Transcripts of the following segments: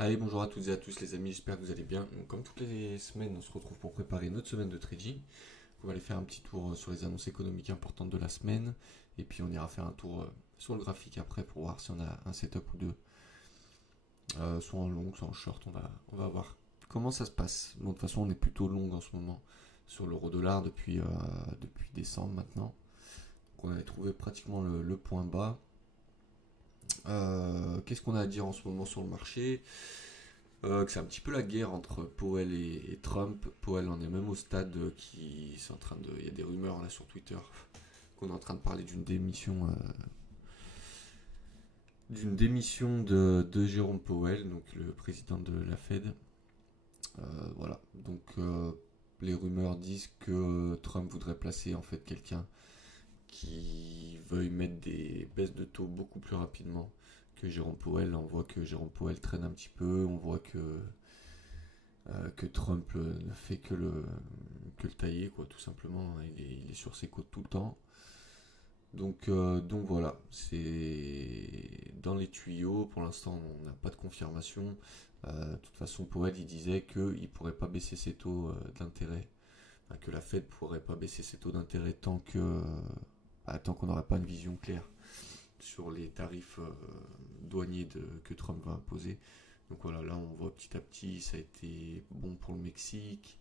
Allez, bonjour à toutes et à tous les amis, j'espère que vous allez bien. Donc, comme toutes les semaines, on se retrouve pour préparer notre semaine de trading. On va aller faire un petit tour sur les annonces économiques importantes de la semaine. Et puis on ira faire un tour sur le graphique après pour voir si on a un setup ou deux. Soit en long, soit en short, on va voir comment ça se passe. Bon, de toute façon, on est plutôt long en ce moment sur l'euro dollar depuis décembre maintenant. Donc, on avait trouvé pratiquement le point bas. Qu'est-ce qu'on a à dire en ce moment sur le marché? Que c'est un petit peu la guerre entre Powell et Trump. Powell en est même au stade qui c'est en train de, il y a des rumeurs là sur Twitter qu'on est en train de parler d'une démission de Jérôme Powell, donc le président de la Fed. Voilà. Donc les rumeurs disent que Trump voudrait placer en fait quelqu'un qui veuille mettre des baisses de taux beaucoup plus rapidement que Jérôme Powell. On voit que Jérôme Powell traîne un petit peu. On voit que Trump ne fait que le tailler, quoi, tout simplement. Il est sur ses côtes tout le temps. Donc voilà, c'est dans les tuyaux. Pour l'instant, on n'a pas de confirmation. De toute façon, Powell il disait qu'il ne pourrait pas baisser ses taux d'intérêt, enfin, que la Fed ne pourrait pas baisser ses taux d'intérêt tant qu'on n'aurait pas une vision claire sur les tarifs douaniers que Trump va imposer. Donc voilà, là on voit petit à petit, ça a été bon pour le Mexique.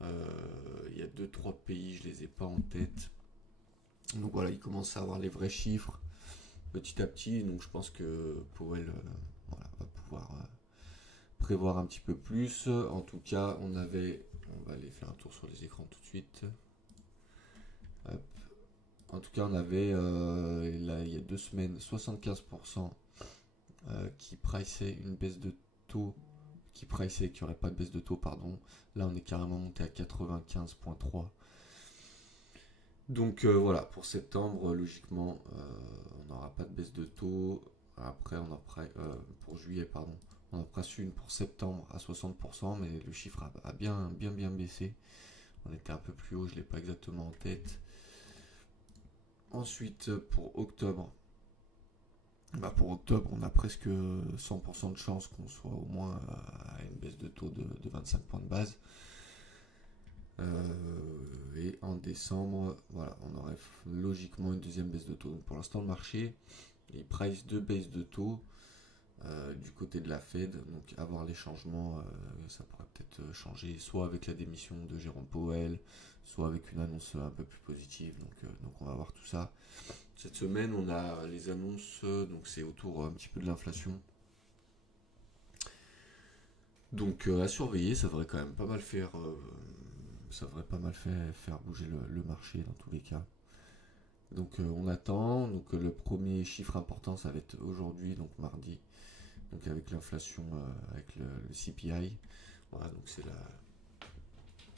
Il y a deux trois pays, je les ai pas en tête. Donc voilà, il commence à avoir les vrais chiffres petit à petit. Donc je pense que Powell voilà, va pouvoir prévoir un petit peu plus. En tout cas, on va aller faire un tour sur les écrans tout de suite. Hop. En tout cas, on avait là, il y a 2 semaines 75% qui priçait une baisse de taux, qui priçait qu'il n'y aurait pas de baisse de taux, pardon. Là, on est carrément monté à 95,3. Donc voilà, pour septembre, logiquement, on n'aura pas de baisse de taux. Après, pour juillet, pardon, on a presque une pour septembre à 60%, mais le chiffre a bien baissé. On était un peu plus haut, je ne l'ai pas exactement en tête. Ensuite, pour octobre, on a presque 100% de chance qu'on soit au moins à une baisse de taux de 25 points de base. Et en décembre, voilà, on aurait logiquement une deuxième baisse de taux. Donc pour l'instant, le marché, il price deux baisses de taux du côté de la Fed. Donc avoir les changements, ça pourrait peut-être changer, soit avec la démission de Jérôme Powell, soit avec une annonce un peu plus positive. Donc on va voir tout ça. Cette semaine, on a les annonces, donc c'est autour un petit peu de l'inflation. Donc à surveiller, ça devrait quand même pas mal faire bouger le marché dans tous les cas. Donc on attend. Donc le premier chiffre important, ça va être aujourd'hui, donc mardi, donc avec l'inflation, avec le CPI. Voilà, donc c'est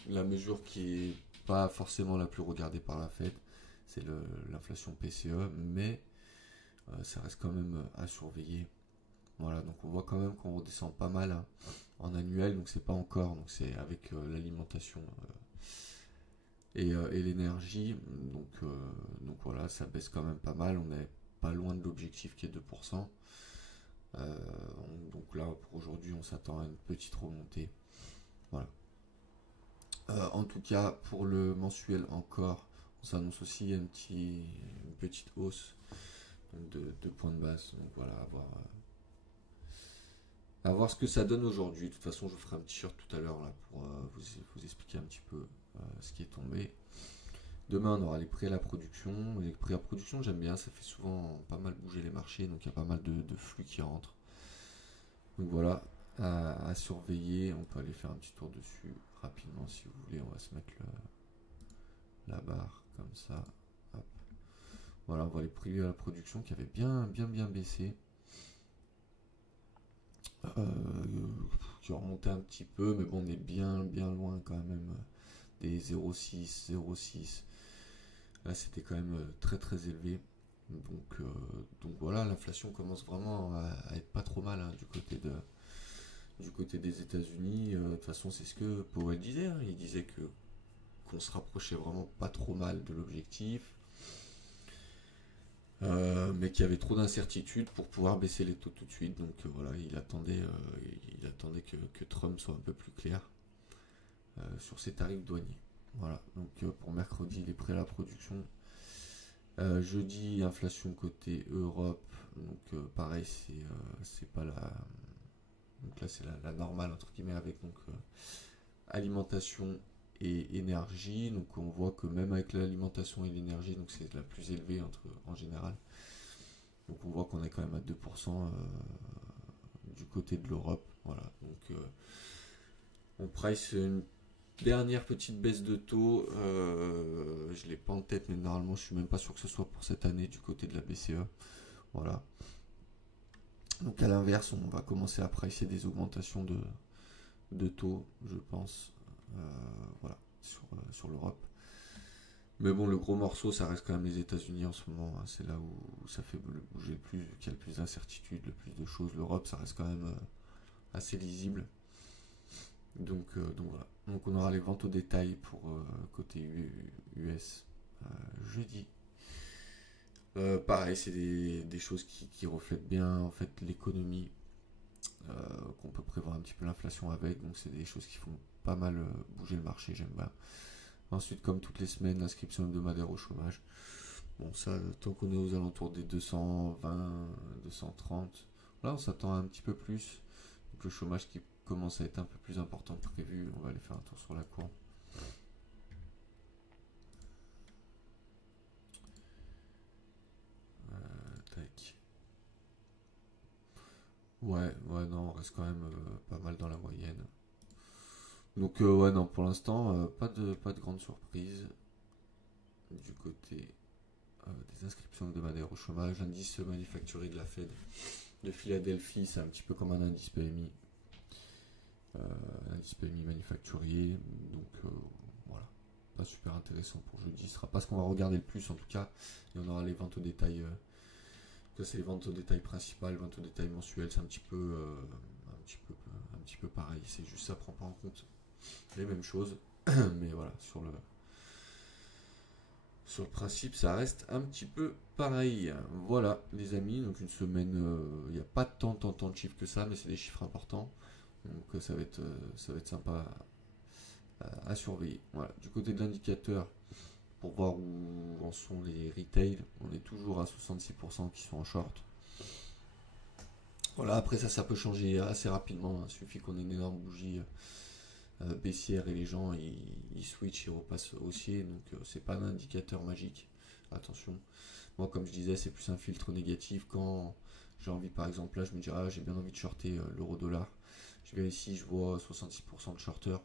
la mesure qui est pas forcément la plus regardée par la Fed. C'est l'inflation PCE, mais ça reste quand même à surveiller. Voilà, donc on voit quand même qu'on redescend pas mal hein, en annuel, donc c'est pas encore, donc c'est avec l'alimentation et l'énergie, donc voilà, ça baisse quand même pas mal, on est pas loin de l'objectif qui est 2%. Euh, donc là, pour aujourd'hui, on s'attend à une petite remontée. Voilà. En tout cas, pour le mensuel encore, on s'annonce aussi une petite hausse donc de points de base. Donc voilà, à voir ce que ça donne aujourd'hui. De toute façon, je vous ferai un petit short tout à l'heure là pour vous expliquer un petit peu ce qui est tombé. Demain, on aura les prix à la production. Les prix à la production, j'aime bien, ça fait souvent pas mal bouger les marchés, donc il y a pas mal de flux qui rentrent. Donc voilà, à surveiller. On peut aller faire un petit tour dessus rapidement si vous voulez. On va se mettre la barre comme ça. Hop. Voilà, on voit les prix à la production qui avaient bien baissé. Qui ont remonté un petit peu, mais bon, on est bien loin quand même des 0,6. Là, c'était quand même très élevé. Donc voilà, l'inflation commence vraiment à être pas trop mal hein, du côté des États-Unis. De toute façon, c'est ce que Powell disait. Hein. Il disait qu'on se rapprochait vraiment pas trop mal de l'objectif. mais qui avait trop d'incertitudes pour pouvoir baisser les taux tout de suite. Donc voilà, il attendait que Trump soit un peu plus clair sur ses tarifs douaniers. Voilà, donc pour mercredi, les prêts à la production. Jeudi, inflation côté Europe. Donc pareil, c'est pas la. Donc là, c'est la normale, entre guillemets, avec donc alimentation et énergie. Donc on voit que même avec l'alimentation et l'énergie, donc c'est la plus élevée en général. Donc on voit qu'on est quand même à 2% du côté de l'Europe. Voilà, donc on price une dernière petite baisse de taux. Je ne l'ai pas en tête, mais normalement je suis même pas sûr que ce soit pour cette année du côté de la BCE. Voilà. Donc à l'inverse, on va commencer à pricer des augmentations de taux, je pense. Voilà, sur l'Europe. Mais bon, le gros morceau, ça reste quand même les États-Unis en ce moment. Hein. C'est là où ça fait bouger le plus, qu'il y a le plus d'incertitudes, le plus de choses. L'Europe, ça reste quand même assez lisible. Donc voilà. Donc on aura les ventes au détail pour côté US jeudi. Pareil, c'est des choses qui reflètent bien en fait l'économie, qu'on peut prévoir un petit peu l'inflation avec. Donc c'est des choses qui font pas mal bouger le marché, j'aime bien. Ensuite, comme toutes les semaines, l'inscription hebdomadaire au chômage. Bon, ça, tant qu'on est aux alentours des 220, 230, là, on s'attend à un petit peu plus. Donc, le chômage qui commence à être un peu plus important que prévu. On va aller faire un tour sur la courbe. Tac. Ouais, non, on reste quand même pas mal dans la moyenne. Donc, ouais, non, pour l'instant, pas de grande surprise du côté des inscriptions hebdomadaires au chômage. L'indice manufacturier de la Fed de Philadelphie, c'est un petit peu comme un indice PMI. Indice PMI manufacturier. Donc voilà, pas super intéressant pour jeudi. Ce sera pas ce qu'on va regarder le plus en tout cas. Et on aura les ventes au détail. Ça c'est les ventes au détail principales, ventes au détail mensuelles, c'est un petit peu pareil. C'est juste ça prend pas en compte les mêmes choses. Mais voilà, sur le principe, ça reste un petit peu pareil. Voilà, les amis. Donc une semaine, il n'y a pas tant de chiffres que ça, mais c'est des chiffres importants. Donc ça va être sympa à surveiller. Voilà. Du côté de l'indicateur, pour voir où en sont les retail, on est toujours à 66% qui sont en short. Voilà, après ça peut changer assez rapidement. Il suffit qu'on ait une énorme bougie baissière et les gens ils switchent, ils repassent haussier. Donc c'est pas un indicateur magique. Attention. Moi, comme je disais, c'est plus un filtre négatif quand j'ai envie, par exemple, là, je me dis, ah, j'ai bien envie de shorter l'euro-dollar. Je vais ici, je vois 66% de shorter.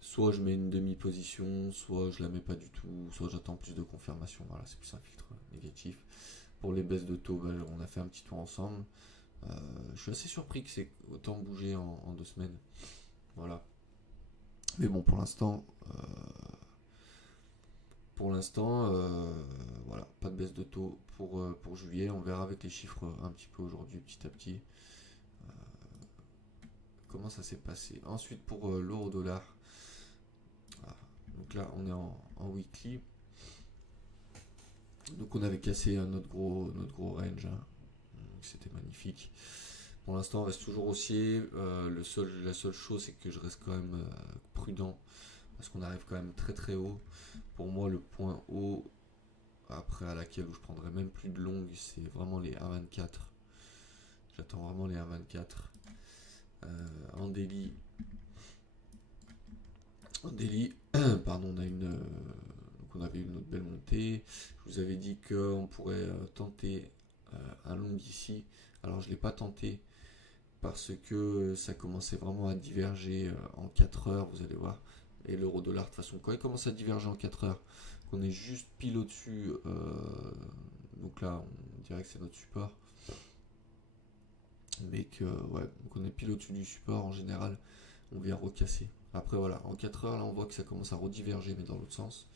Soit je mets une demi-position, soit je la mets pas du tout, soit j'attends plus de confirmation. Voilà, c'est plus un filtre négatif. Pour les baisses de taux, on a fait un petit tour ensemble. Je suis assez surpris que c'est autant bougé en 2 semaines. Voilà. Mais bon, pour l'instant, voilà, pas de baisse de taux pour juillet. On verra avec les chiffres un petit peu aujourd'hui, petit à petit, comment ça s'est passé. Ensuite, pour l'euro-dollar, donc là, on est en weekly. Donc on avait cassé notre gros range. Hein. C'était magnifique. Pour l'instant, on reste toujours haussier. La seule chose, c'est que je reste quand même prudent parce qu'on arrive quand même très très haut. Pour moi, le point haut après à laquelle où je prendrais même plus de longue, c'est vraiment les 1,24. J'attends vraiment les 1,24. En daily, pardon, on avait une autre belle montée. Je vous avais dit qu'on pourrait tenter un long ici. Alors je ne l'ai pas tenté parce que ça commençait vraiment à diverger en 4 heures, vous allez voir. Et l'euro-dollar, de toute façon, quand il commence à diverger en 4 heures, qu'on est juste pile au-dessus, donc là, on dirait que c'est notre support. Mais que, ouais, donc on est pile au-dessus du support, en général, on vient recasser. Après, voilà, en 4 heures, là, on voit que ça commence à rediverger, mais dans l'autre sens.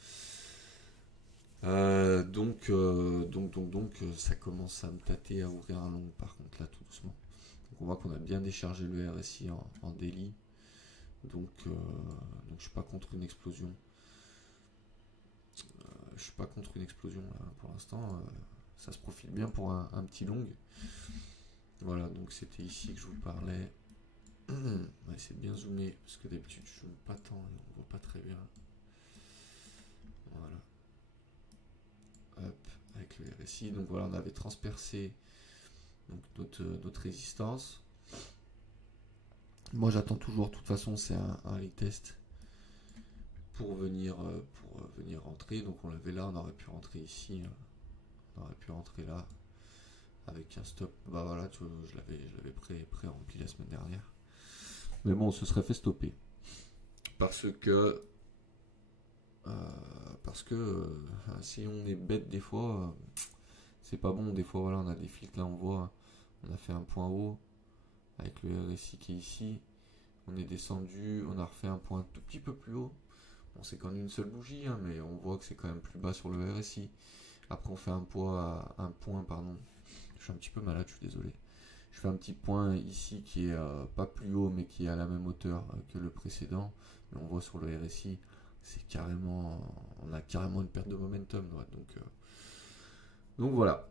Donc, ça commence à me tâter à ouvrir un long, par contre, là, tout doucement. Donc, on voit qu'on a bien déchargé le RSI en daily. Donc je suis pas contre une explosion. Je je suis pas contre une explosion là, pour l'instant. Ça se profile bien pour un petit long. Voilà, donc c'était ici que je vous parlais. On va essayer de bien zoomer, parce que d'habitude je zoome pas tant et on voit pas très bien. Voilà. Hop, avec le RSI. Donc voilà, on avait transpercé donc, notre résistance. Moi j'attends toujours, de toute façon c'est un retest pour venir rentrer. Donc on l'avait là, on aurait pu rentrer ici, on aurait pu rentrer là avec un stop. Bah voilà, tu vois, je l'avais pré-rempli la semaine dernière. Mais bon, on se serait fait stopper. Parce que si on est bête des fois, c'est pas bon. Des fois, voilà, on a des filtres, là on voit, on a fait un point haut avec le RSI qui est ici. On est descendu, on a refait un point tout petit peu plus haut. Bon, c'est quand même une seule bougie, hein, mais on voit que c'est quand même plus bas sur le RSI. Après, on fait un point, pardon. Je suis un petit peu malade, je suis désolé. Je fais un petit point ici qui est pas plus haut, mais qui est à la même hauteur que le précédent. Mais on voit sur le RSI, c'est carrément, on a carrément une perte de momentum. Ouais, donc voilà.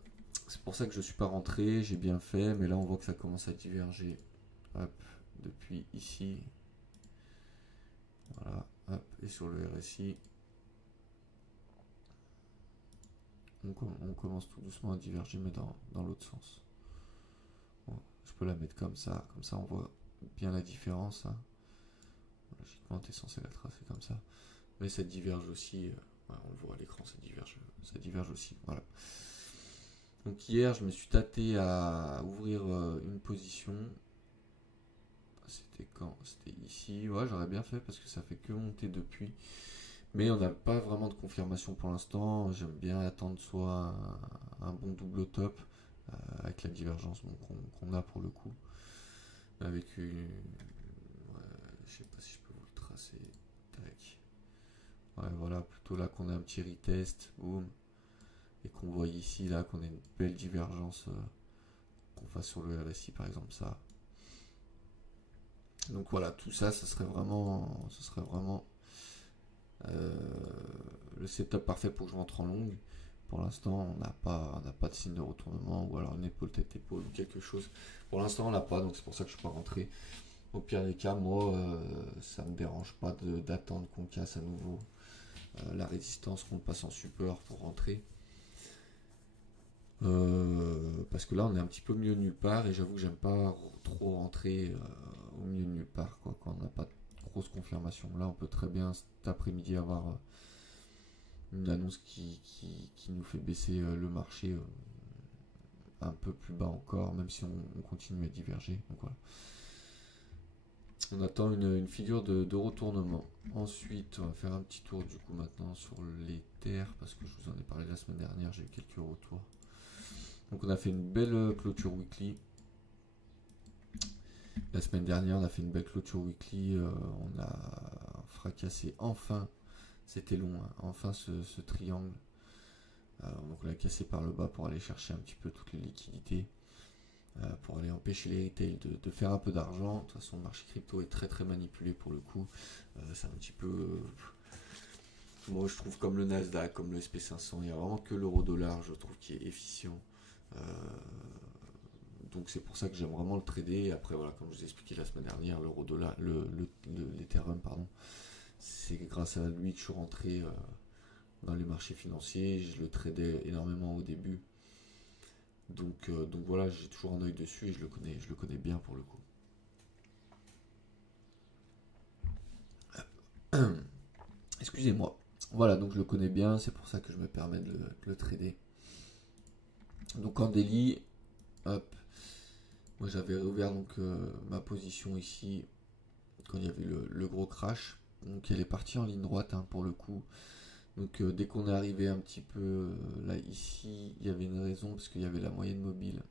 C'est pour ça que je ne suis pas rentré, j'ai bien fait, mais là on voit que ça commence à diverger. Hop, depuis ici. Voilà, hop, et sur le RSI. On commence tout doucement à diverger, mais dans l'autre sens. Bon, je peux la mettre comme ça on voit bien la différence. Hein. Logiquement, tu es censé la tracer comme ça. Mais ça diverge aussi, ouais, on le voit à l'écran, ça diverge aussi. Voilà. Donc hier, je me suis tâté à ouvrir une position. C'était quand? C'était ici. Ouais, j'aurais bien fait parce que ça fait que monter depuis. Mais on n'a pas vraiment de confirmation pour l'instant. J'aime bien attendre soit un bon double top avec la divergence qu'on a pour le coup. Avec une. Ouais, je sais pas si je peux vous le tracer. Tac. Ouais, voilà, plutôt là qu'on a un petit retest. Boum. Et qu'on voit ici, là, qu'on a une belle divergence. Qu'on fasse sur le RSI par exemple, ça. Donc voilà, tout ça, ce serait vraiment le setup parfait pour que je rentre en longue. Pour l'instant, on n'a pas de signe de retournement ou alors une épaule tête épaule ou quelque chose. Pour l'instant, on l'a pas, donc c'est pour ça que je suis pas rentré. Au pire des cas, moi, ça me dérange pas d'attendre qu'on casse à nouveau la résistance, qu'on passe en support pour rentrer. Parce que là, on est un petit peu mieux de nulle part et j'avoue que j'aime pas trop rentrer au milieu de nulle part quoi, quand on n'a pas de grosse confirmation. Là, on peut très bien cet après-midi avoir une annonce qui nous fait baisser le marché un peu plus bas encore, même si on continue à diverger. Donc voilà. On attend une figure de retournement. Ensuite, on va faire un petit tour du coup maintenant sur les terres, parce que je vous en ai parlé la semaine dernière, j'ai eu quelques retours. Donc on a fait une belle clôture weekly. La semaine dernière, on a fait une belle clôture weekly. On a fracassé enfin, c'était long, hein, enfin ce triangle. Donc on l'a cassé par le bas pour aller chercher un petit peu toutes les liquidités. Pour aller empêcher les retails de faire un peu d'argent. De toute façon, le marché crypto est très très manipulé pour le coup. C'est un petit peu... moi je trouve comme le Nasdaq, comme le SP500, il n'y a vraiment que l'euro-dollar, je trouve, qui est efficient. Donc c'est pour ça que j'aime vraiment le trader. Et après voilà, comme je vous ai expliqué la semaine dernière, l'euro-dollar, l'Ethereum, pardon, c'est grâce à lui que je suis rentré dans les marchés financiers. Je le tradais énormément au début. Donc voilà, j'ai toujours un œil dessus et je le connais bien pour le coup. Excusez-moi. Voilà, donc je le connais bien, c'est pour ça que je me permets de le trader. Donc en daily, hop, moi j'avais réouvert donc ma position ici quand il y avait le gros crash. Donc elle est partie en ligne droite hein, pour le coup. Donc dès qu'on est arrivé un petit peu là ici, il y avait une raison parce qu'il y avait la moyenne mobile.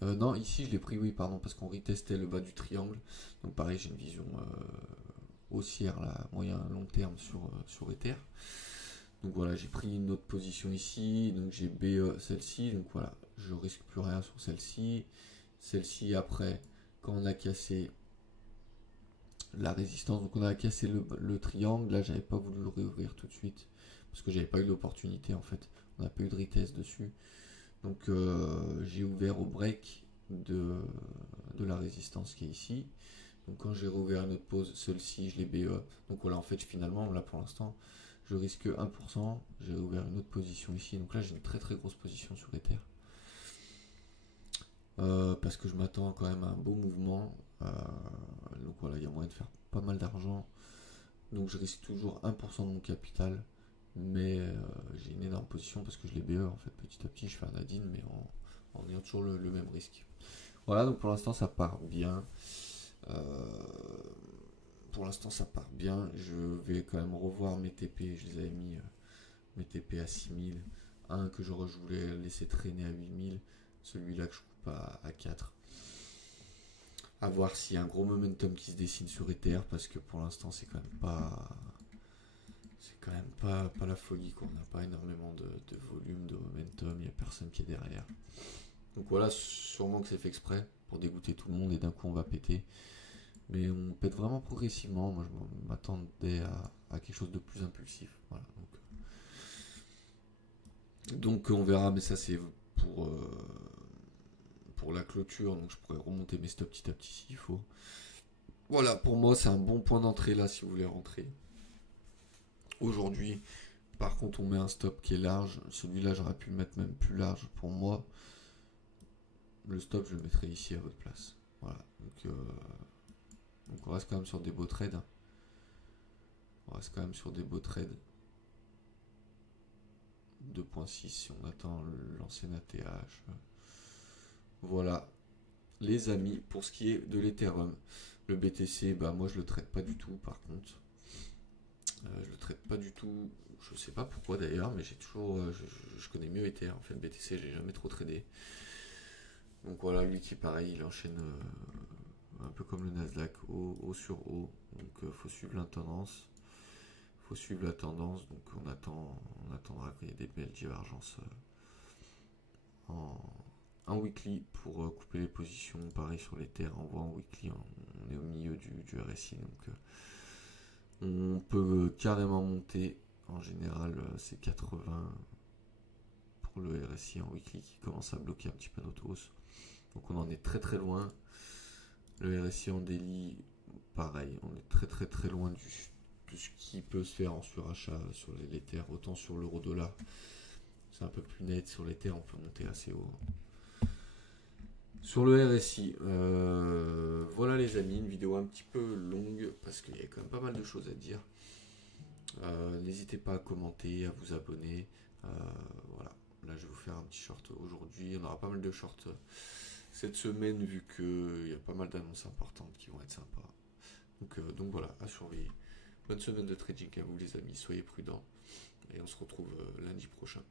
Non, ici je l'ai pris, oui, pardon, parce qu'on retestait le bas du triangle. Donc pareil, j'ai une vision haussière, là, moyen long terme sur Ether. Donc voilà, j'ai pris une autre position ici, donc j'ai BE celle-ci, donc voilà, je risque plus rien sur celle-ci. Celle-ci après, quand on a cassé, la résistance. Donc on a cassé le triangle. Là, j'avais pas voulu le réouvrir tout de suite parce que j'avais pas eu l'opportunité en fait. On n'a pas eu de retest dessus. Donc j'ai ouvert au break de la résistance qui est ici. Donc quand j'ai rouvert une autre pause, celle-ci, je l'ai BE. Donc voilà, en fait, finalement, là pour l'instant, je risque 1%. J'ai ouvert une autre position ici. Donc là, j'ai une très très grosse position sur Ether. Parce que je m'attends quand même à un beau mouvement. Donc voilà, il y a moyen de faire pas mal d'argent. Donc je risque toujours 1% de mon capital. Mais j'ai une énorme position parce que je l'ai BE en fait. Petit à petit, je fais un nadine, mais en ayant toujours le même risque. Voilà, donc pour l'instant, ça part bien. Pour l'instant, ça part bien. Je vais quand même revoir mes TP. Je les avais mis mes TP à 6000. Un que je voulais laisser traîner à 8000. Celui-là que je coupe à 4. À voir s'il y a un gros momentum qui se dessine sur Ether. Parce que pour l'instant, c'est quand même pas. C'est quand même pas la folie, quoi. On n'a pas énormément de volume, de momentum. Il n'y a personne qui est derrière. Donc voilà, sûrement que c'est fait exprès pour dégoûter tout le monde et d'un coup on va péter. Mais on pète vraiment progressivement. Moi je m'attendais à quelque chose de plus impulsif. Voilà, donc on verra, mais ça c'est pour la clôture. Donc je pourrais remonter mes stops petit à petit s'il faut. Voilà, pour moi c'est un bon point d'entrée là si vous voulez rentrer. Aujourd'hui, par contre on met un stop qui est large. Celui-là j'aurais pu le mettre même plus large pour moi. Le stop je le mettrai ici à votre place. Voilà, donc on reste quand même sur des beaux trades. On reste quand même sur des beaux trades. 2.6 si on attend l'ancien ATH. Voilà, les amis, pour ce qui est de l'Ethereum. Le BTC, bah moi je le traite pas du tout par contre. Je le traite pas du tout. Je sais pas pourquoi d'ailleurs, mais j'ai toujours. Je connais mieux Ether. En fait, BTC, j'ai jamais trop tradé. Donc voilà, lui qui pareil, il enchaîne un peu comme le Nasdaq, haut sur haut. Donc faut suivre la tendance. Faut suivre la tendance. Donc on attendra qu'il y ait des belles divergences en weekly pour couper les positions. Pareil sur les terres, on voit en weekly, on est au milieu du RSI. Donc on peut carrément monter. En général, c'est 80 pour le RSI en weekly qui commence à bloquer un petit peu notre hausse. Donc on en est très très loin. Le RSI en daily, pareil, on est très très très loin de ce qui peut se faire en surachat sur les terres. Autant sur l'euro-dollar, c'est un peu plus net. Sur les terres, on peut monter assez haut. Sur le RSI, voilà les amis, une vidéo un petit peu longue parce qu'il y a quand même pas mal de choses à dire. N'hésitez pas à commenter, à vous abonner. Voilà, là je vais vous faire un petit short aujourd'hui. On aura pas mal de shorts cette semaine vu qu'il y a pas mal d'annonces importantes qui vont être sympas. Donc voilà, à surveiller. Bonne semaine de trading à vous les amis, soyez prudents et on se retrouve lundi prochain.